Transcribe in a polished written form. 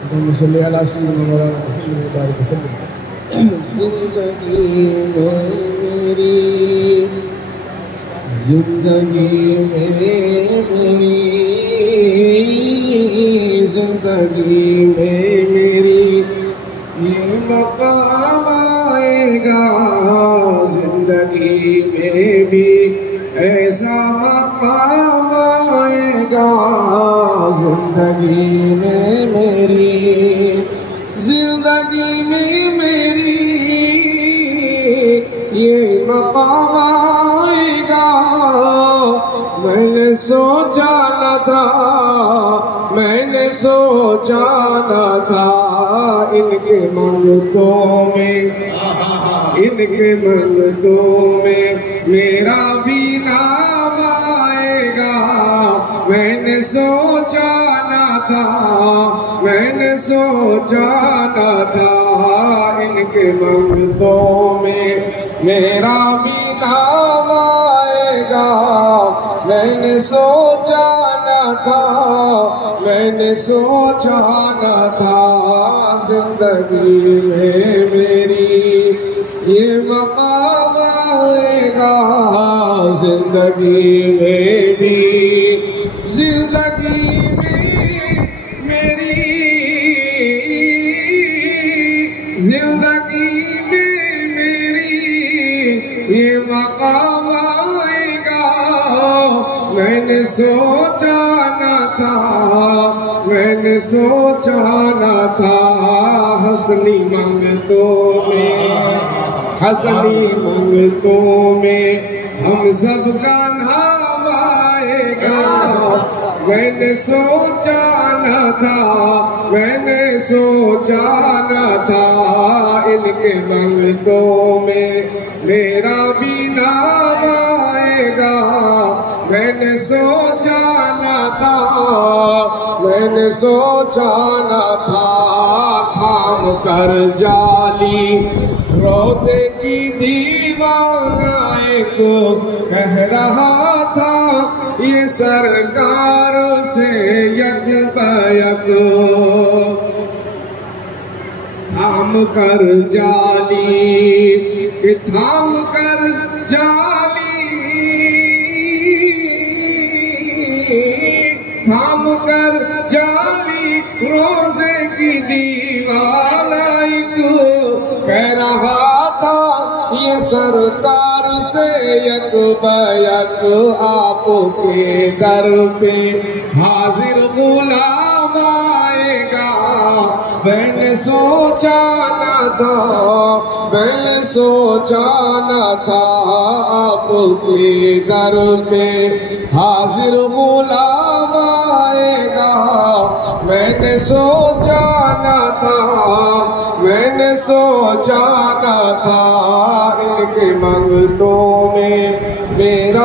मुसल्ली अला सय्यिदना मौलाना मुहम्मद बारिक वसल्लम। जिंदगी मेरी, जिंदगी मेरी, जिंदगी में मेरी ये मकाम आएगा, जिंदगी में भी ऐसा मकाम आएगा, जिंदगी में मेरी, जिंदगी में मेरी ये मकाम आएगा। मैंने सोचा न था, मैंने सोचा न था इनके मंगतों में, इनके मंगतों में मेरा भी नाम आएगा। मैंने सोचा न था, मैंने सोचा न था इनके मंगतों में मेरा भी नाम आएगा। मैंने सोचा न था, मैंने सोचा न था जिंदगी में मेरी ये मकाम आएगा, जिंदगी में भी, जिंदगी में मेरी, जिंदगी में मेरी ये मकाम आएगा। मैंने सोचा न था, मैंने सोचा न था हंसनी मंगतों में, हंसनी मंगतों में हम सबका नाम आएगा। मैंने सोचा न था, मैंने सोचा न था इनके मंगतों में मेरा भी नाम आएगा। मैंने सोचा न था, मैंने सोचा न था थाम कर जाली रोज़े की दीवार को कह रहा था ये सरकार से यक बयक थाम कर जाली, कि थाम कर जाली, थाम कर जाली रोज़े की दीवार को कह रहा था ये सरकार से यक बयक आपके दर पे हाजिर गुलाम आएगा। मैंने सोचा न था, मैंने सोचा न था आपके दर पे हाजिर गुलाम आएगा। मैंने सोचा न था, मैंने सोचा न था इनके मंगतों में मेरा